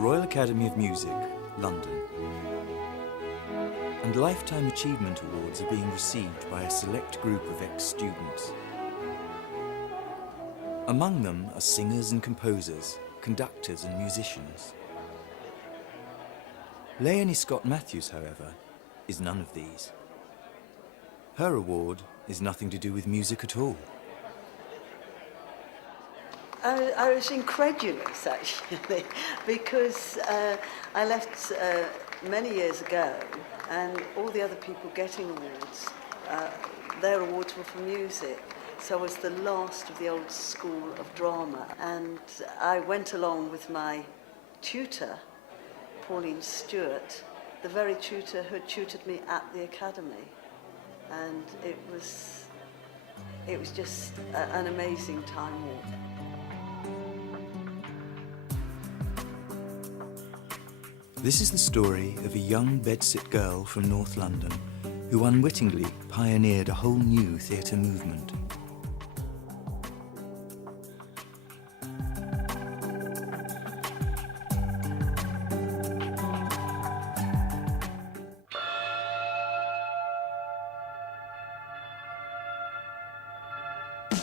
Royal Academy of Music, London. And Lifetime Achievement Awards are being received by a select group of ex-students. Among them are singers and composers, conductors and musicians. Leonie Scott Matthews, however, is none of these. Her award is nothing to do with music at all. I was incredulous, actually, because I left many years ago, and all the other people getting awards, their awards were for music. So I was the last of the old school of drama, and I went along with my tutor, Pauline Stewart, the very tutor who had tutored me at the Academy, and it was just an amazing time warp. This is the story of a young bedsit girl from North London who unwittingly pioneered a whole new theatre movement.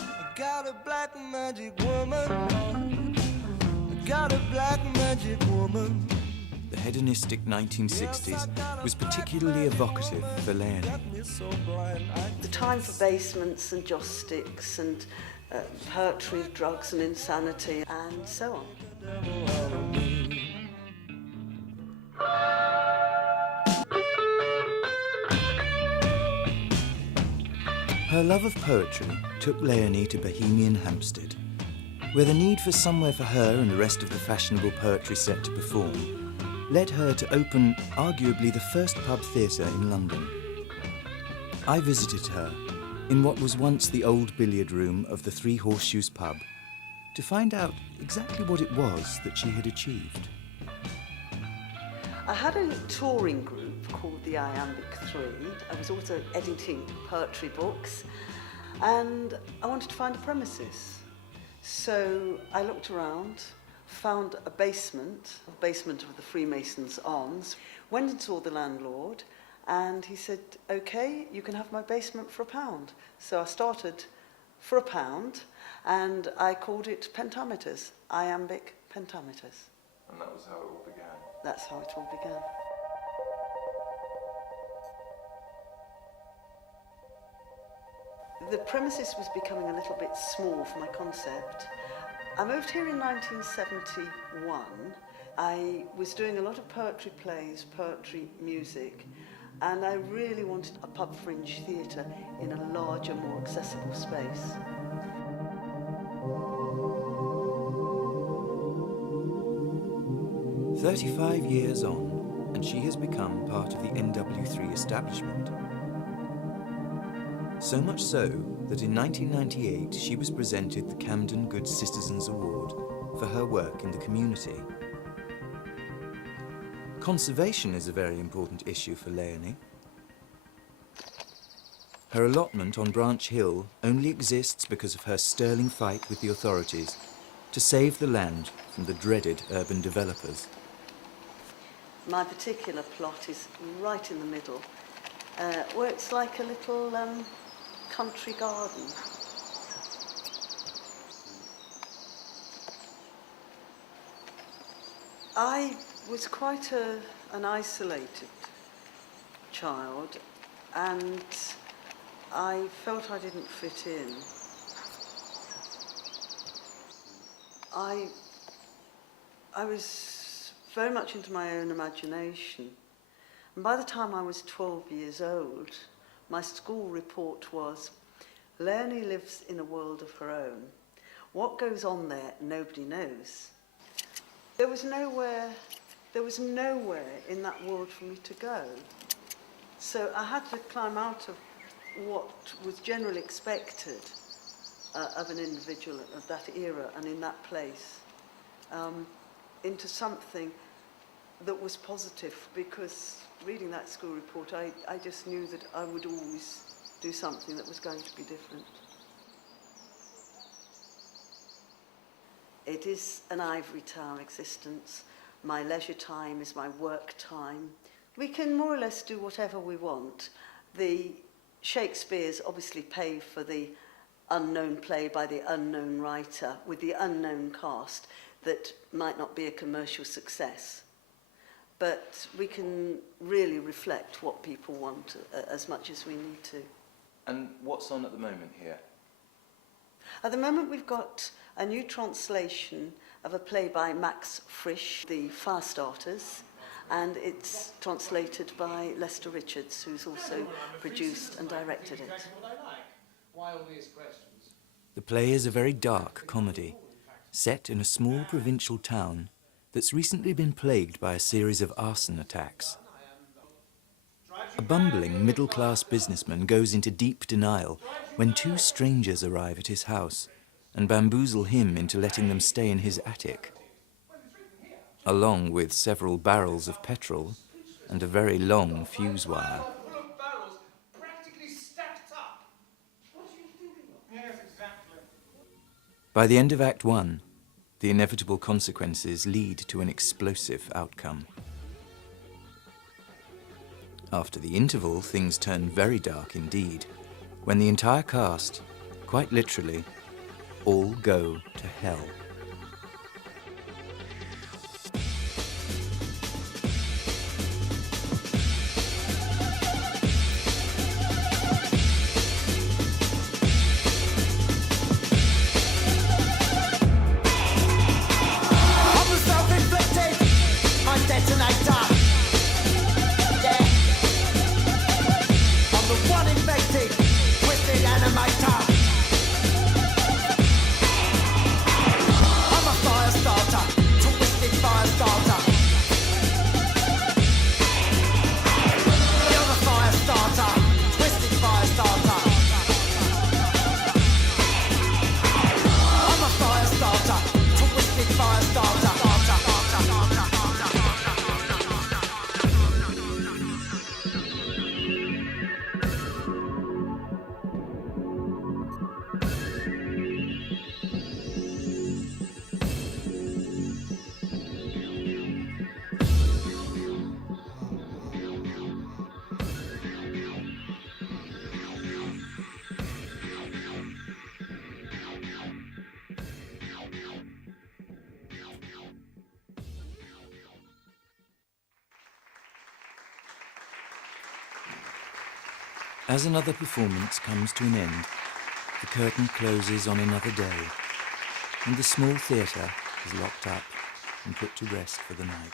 I got a black magic woman. I got a black magic woman. The hedonistic 1960s was particularly evocative for Leonie. The time for basements and joss sticks and poetry, drugs and insanity and so on. Her love of poetry took Leonie to Bohemian Hampstead, where the need for somewhere for her and the rest of the fashionable poetry set to perform led her to open arguably the first pub theatre in London. I visited her in what was once the old billiard room of the Three Horseshoes pub to find out exactly what it was that she had achieved. I had a touring group called the Iambic 3. I was also editing poetry books, and I wanted to find a premises. So I looked around, found a basement of the Freemasons' Arms, went and saw the landlord, and he said, okay, you can have my basement for £1. So I started for £1, and I called it Pentameters, Iambic Pentameters. And that was how it all began. That's how it all began. The premises was becoming a little bit small for my concept. I moved here in 1971. I was doing a lot of poetry plays, poetry music, and I really wanted a pub fringe theatre in a larger, more accessible space. "35 years on, and she has become part of the NW3 establishment. So much so that in 1998 she was presented the Camden Good Citizens Award for her work in the community. Conservation is a very important issue for Leonie. Her allotment on Branch Hill only exists because of her sterling fight with the authorities to save the land from the dreaded urban developers. My particular plot is right in the middle, where it's like a little country garden. I was quite an isolated child, and I felt I didn't fit in. I was very much into my own imagination, and by the time I was 12 years old, my school report was, Leonie lives in a world of her own. What goes on there, nobody knows. There was nowhere in that world for me to go. So I had to climb out of what was generally expected of an individual of that era and in that place, into something that was positive, because reading that school report, I just knew that I would always do something that was going to be different. It is an ivory tower existence my leisure time is my work time. We can more or less do whatever we want. The Shakespeare's obviously pay for the unknown play by the unknown writer with the unknown cast that might not be a commercial success. But we can really reflect what people want as much as we need to. And what's on at the moment here? At the moment we've got a new translation of a play by Max Frisch, The Firestarters, and it's translated by Lester Richards, who's also produced and directed it. The play is a very dark comedy, set in a small provincial town that's recently been plagued by a series of arson attacks. A bumbling middle-class businessman goes into deep denial when two strangers arrive at his house and bamboozle him into letting them stay in his attic, along with several barrels of petrol and a very long fuse wire. By the end of Act 1, the inevitable consequences lead to an explosive outcome. After the interval, things turn very dark indeed, when the entire cast, quite literally, all go to hell. As another performance comes to an end, the curtain closes on another day, and the small theatre is locked up and put to rest for the night.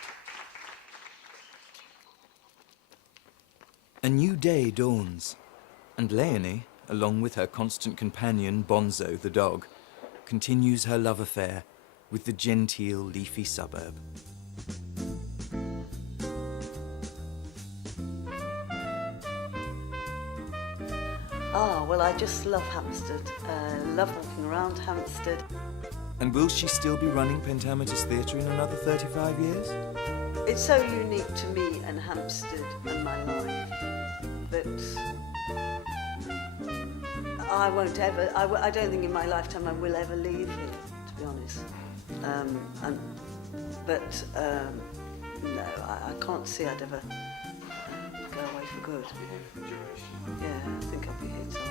A new day dawns, and Leonie, along with her constant companion Bonzo the dog, continues her love affair with the genteel leafy suburb. Well, I just love Hampstead. Love walking around Hampstead. And will she still be running Pentameter's Theatre in another 35 years? It's so unique to me and Hampstead and my life that I won't ever, I don't think in my lifetime I will ever leave here, to be honest. No, I can't see I'd ever go away for good. Yeah, I think I'll be here till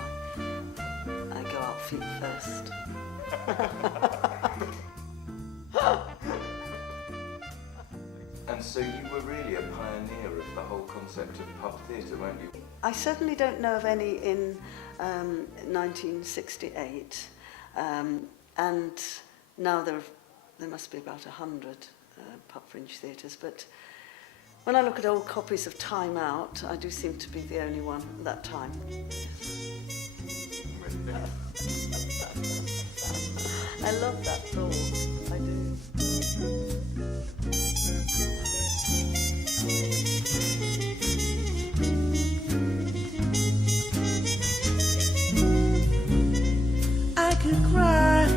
I go out feet first. And so you were really a pioneer of the whole concept of pub theatre, weren't you? I certainly don't know of any in 1968, and now there must be about 100 pub fringe theatres, but when I look at old copies of Time Out, I do seem to be the only one at that time. I love that thought, I do. I could cry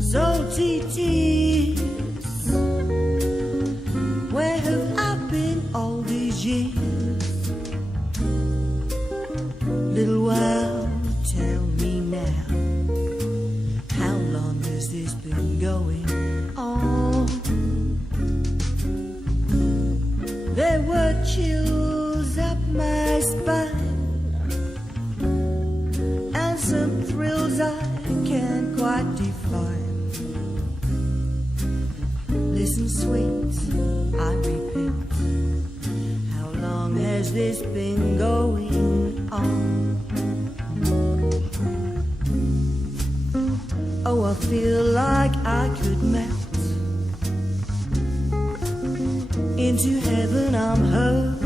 so tears. Where have I been all these years? Little while, tell me now, how long has this been going on? chills up my spine, and some thrills I can't quite define. Listen, sweet, I repeat, how long has this been going on? Oh, I feel like I could melt into heaven. I'm hurt